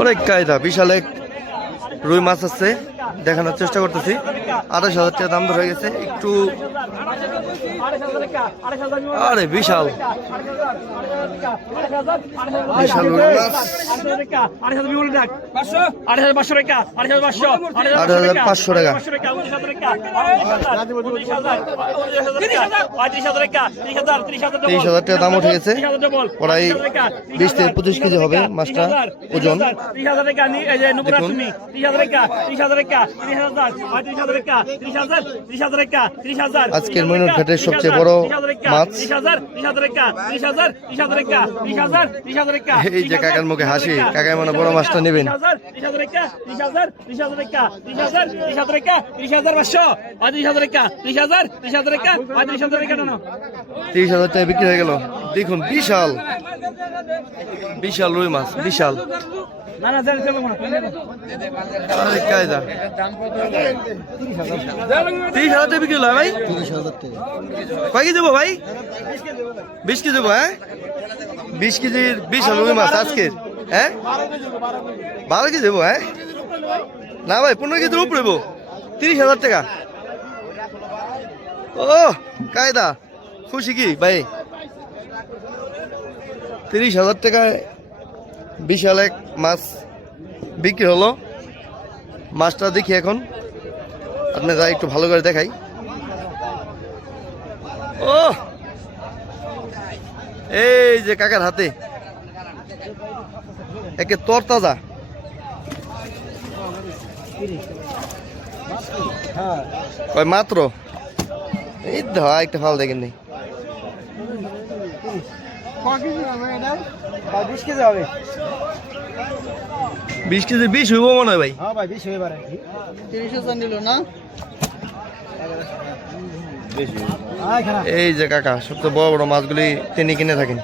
অনেক কায়দা, বিশাল এক রুই মাছ আছে, দেখানোর চেষ্টা করতেছি। 28,000 টাকা দাম ধরে গেছে একটু। আরে বিশাল বিশাল রুই মাছ, 8,500 টাকা, 8,500 টাকা। 30,000 টাকা দাম উঠে গেছে, প্রায় 20 থেকে 25 কেজি হবে মাছটা ওজন। আজকের মইনুর ঘাটের সবচেয়ে বড় মাছ। এই যে কাকার মুখে হাসি, কাকা মনে বড় মাছটা নেবেন। 30,000 টাকা বিক্রি হয়ে গেল। দেখুন বিশাল বিশাল রুই মাছ, বিশাল। কায়দা 30,000 টাকা বিক্রি হলো ভাই। 30,000 টাকা। কয় কেজি দেবো ভাই? 20 কেজি দেবো। হ্যাঁ 20 কেজির বিশাল রুই মাছ আজকের। হ্যাঁ 12 কেজি দেবো। হ্যাঁ না ভাই 15 কেজির উপরে দেবো। 30,000 টাকা। ও কায়দা, খুশি কি ভাই? 30,000 টাকায় বিশাল এক মাছ বিক্রি হলো। মাছটা দেখি এখন আপনারা একটু ভালো করে দেখাই। ও এই যে কাকার হাতে একে তরতাজা। কয় মাত্র এই একটা ফাল দেখেন নি। 20 কেজি হবে। 20 কেজি 20 হইব মনে হয় ভাই। হ্যাঁ ভাই 20 হয়ে পারে। 30,000 নিল না। এই যে কাকা সবচেয়ে বড় বড় মাছগুলি তিনি কিনে থাকেন।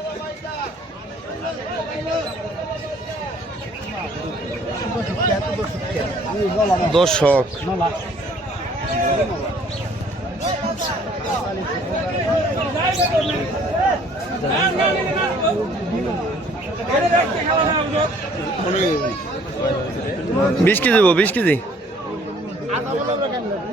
দর্শক বিশ কেজি দেবো, 20 কেজি।